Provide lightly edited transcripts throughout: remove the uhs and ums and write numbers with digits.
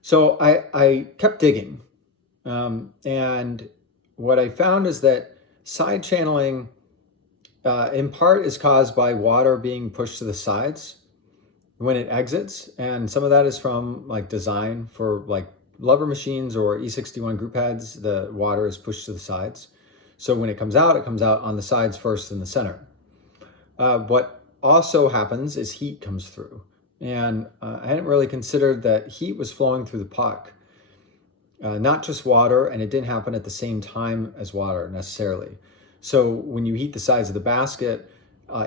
So I kept digging, and what I found is that side channeling, in part, is caused by water being pushed to the sides when it exits, and some of that is from like design for like lever machines or E61 group heads. The water is pushed to the sides, so when it comes out on the sides first in the center. What also happens is heat comes through, and I hadn't really considered that heat was flowing through the puck, not just water, and it didn't happen at the same time as water necessarily. So when you heat the sides of the basket,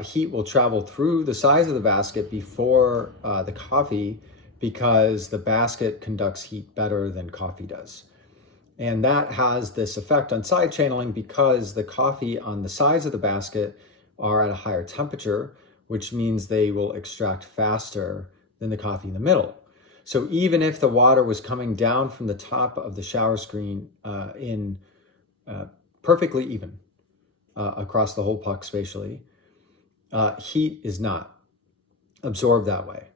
heat will travel through the sides of the basket before the coffee, because the basket conducts heat better than coffee does. And that has this effect on side channeling because the coffee on the sides of the basket are at a higher temperature, which means they will extract faster than the coffee in the middle. So even if the water was coming down from the top of the shower screen in perfectly even across the whole puck spatially, heat is not absorbed that way.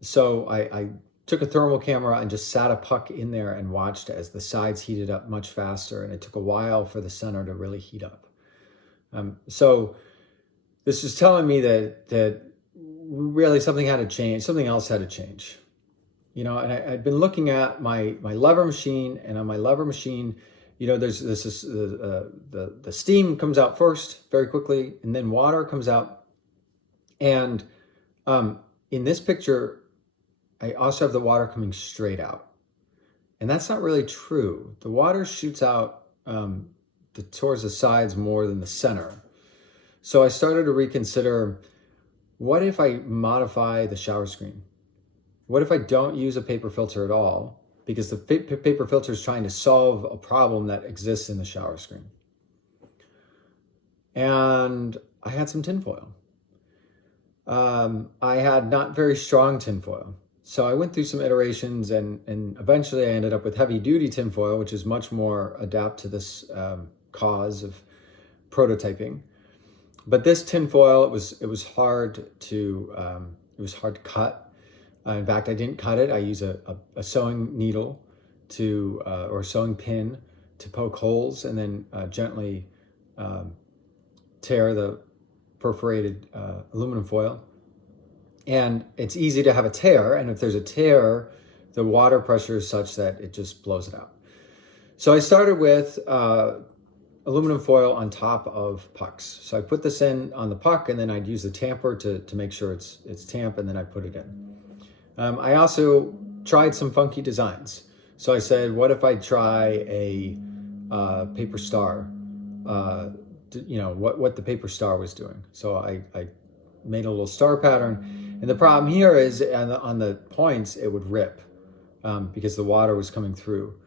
So I took a thermal camera and just sat a puck in there and watched as the sides heated up much faster, and it took a while for the center to really heat up. So this is telling me that really something had to change, something else had to change. And I'd been looking at my lever machine, and on my lever machine, there's the steam comes out first very quickly, and then water comes out. And in this picture, I also have the water coming straight out, and that's not really true. The water shoots out towards the sides more than the center. So I started to reconsider, what if I modify the shower screen? What if I don't use a paper filter at all? Because the paper filter is trying to solve a problem that exists in the shower screen. And I had some tinfoil. I had not very strong tinfoil. So I went through some iterations, and eventually I ended up with heavy duty tinfoil, which is much more adapt to this cause of prototyping. But this tinfoil, it was hard to cut. In fact, I didn't cut it. I use a sewing needle or a sewing pin to poke holes, and then gently tear the perforated aluminum foil. And it's easy to have a tear, and if there's a tear, the water pressure is such that it just blows it out. So I started with aluminum foil on top of pucks. So I put this in on the puck, and then I'd use the tamper to make sure it's tamp, and then I put it in. I also tried some funky designs. So I said, what if I try a paper star? What the paper star was doing. So I made a little star pattern. And the problem here is on the points, it would rip because the water was coming through.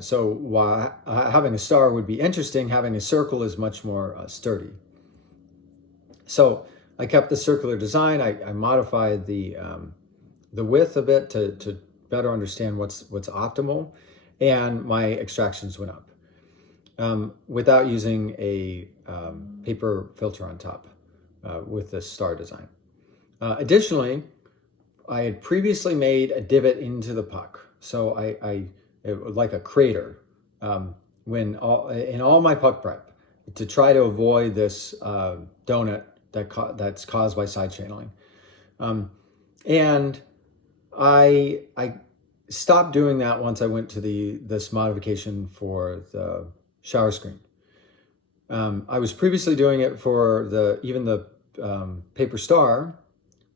So while having a star would be interesting, having a circle is much more sturdy. So I kept the circular design. I modified the width a bit to better understand what's optimal, and my extractions went up without using a paper filter on top with the star design. Additionally, I had previously made a divot into the puck, so it like a crater in all my puck prep to try to avoid this donut that's caused by side channeling, and I stopped doing that once I went to this modification for the shower screen. I was previously doing it for the paper star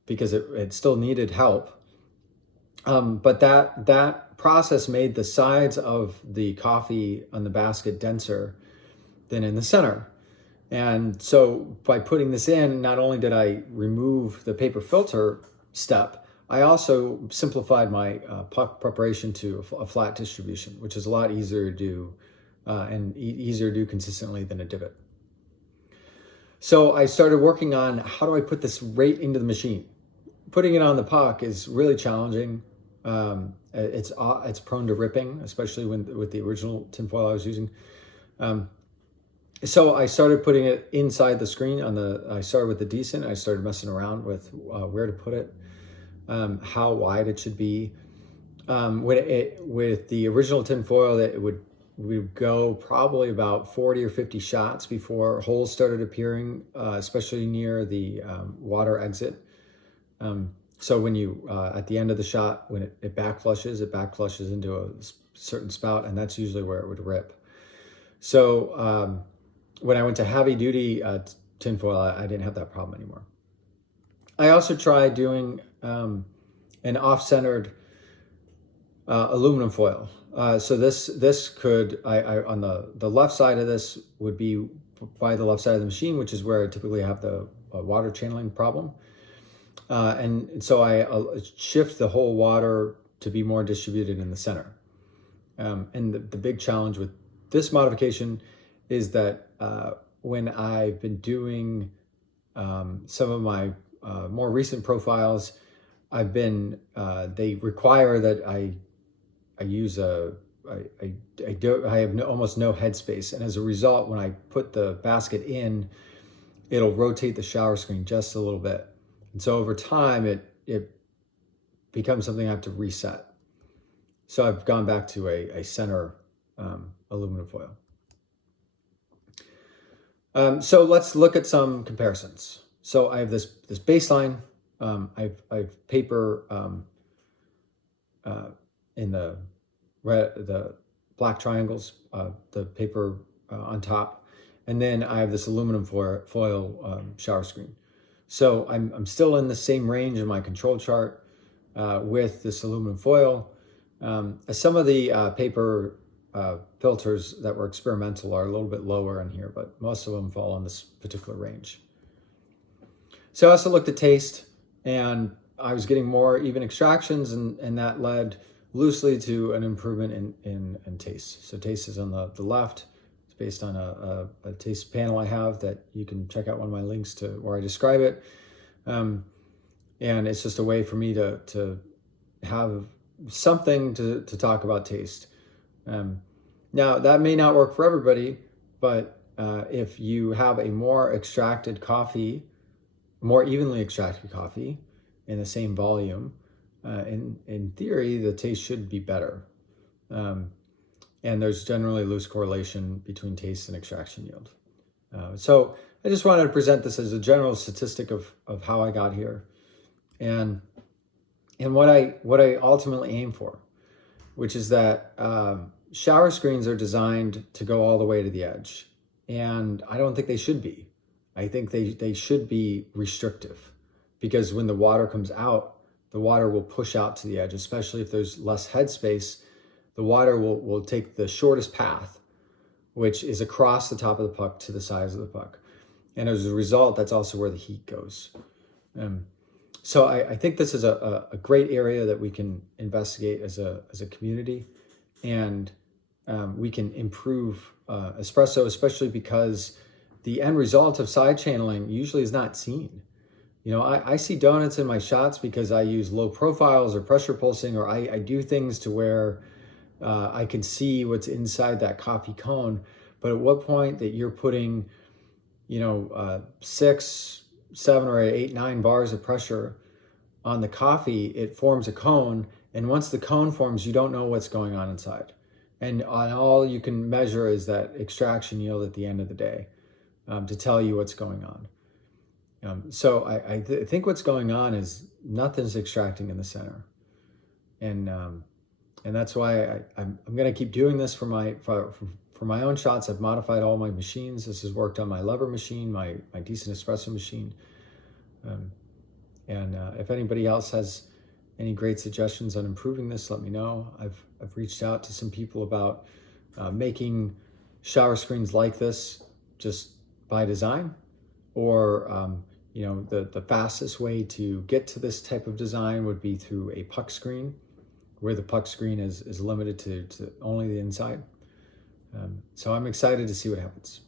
because it still needed help. But that process made the sides of the coffee on the basket denser than in the center. And so by putting this in, not only did I remove the paper filter step, I also simplified my puck preparation to a flat distribution, which is a lot easier to do and easier to do consistently than a divot. So I started working on, how do I put this right into the machine? Putting it on the puck is really challenging. It's prone to ripping, especially with the original tinfoil I was using. So I started putting it inside the screen I started with the decent. I started messing around with where to put it, how wide it should be. With the original tin foil, that we would go probably about 40 or 50 shots before holes started appearing, especially near the water exit. So when you, at the end of the shot, when it back flushes into a certain spout, and that's usually where it would rip. So when I went to heavy duty tinfoil, I didn't have that problem anymore. I also tried doing an off-centered aluminum foil. So this could, on the left side of this would be by the left side of the machine, which is where I typically have the water channeling problem. And so I shift the whole water to be more distributed in the center. And the big challenge with this modification is that when I've been doing some of my more recent profiles, they require that I use I have almost no headspace, and as a result, when I put the basket in, it'll rotate the shower screen just a little bit, and so over time it becomes something I have to reset. So I've gone back to a center aluminum foil. So let's look at some comparisons. So I have this baseline. I've paper in the black triangles, the paper on top, and then I have this aluminum foil shower screen. So I'm still in the same range in my control chart with this aluminum foil. Some of the paper filters that were experimental are a little bit lower in here, but most of them fall in this particular range. So I also looked at taste, and I was getting more even extractions, and that led loosely to an improvement in taste. So taste is on the left. It's based on a taste panel I have that you can check out one of my links to where I describe it. And it's just a way for me to have something to talk about taste. Now, that may not work for everybody, but if you have a more evenly extracted coffee in the same volume, in theory, the taste should be better. And there's generally loose correlation between taste and extraction yield. So I just wanted to present this as a general statistic of how I got here and what I ultimately aim for, which is that shower screens are designed to go all the way to the edge. And I don't think they should be. I think they should be restrictive, because when the water comes out, the water will push out to the edge, especially if there's less headspace. The water will take the shortest path, which is across the top of the puck to the sides of the puck. And as a result, that's also where the heat goes. So I think this is a great area that we can investigate as a community, and we can improve espresso, especially because the end result of side channeling usually is not seen. You know, I see donuts in my shots because I use low profiles or pressure pulsing, or I do things to where I can see what's inside that coffee cone. But at what point that you're putting, 6, 7, or 8, 9 bars of pressure on the coffee, it forms a cone. And once the cone forms, you don't know what's going on inside. And all you can measure is that extraction yield at the end of the day to tell you what's going on. So I think what's going on is nothing's extracting in the center. And that's why I'm going to keep doing this for my own shots. I've modified all my machines. This has worked on my lever machine, my decent espresso machine. And if anybody else has any great suggestions on improving this, let me know. I've reached out to some people about making shower screens like this just by design, or the fastest way to get to this type of design would be through a puck screen, where the puck screen is limited to only the inside. So I'm excited to see what happens.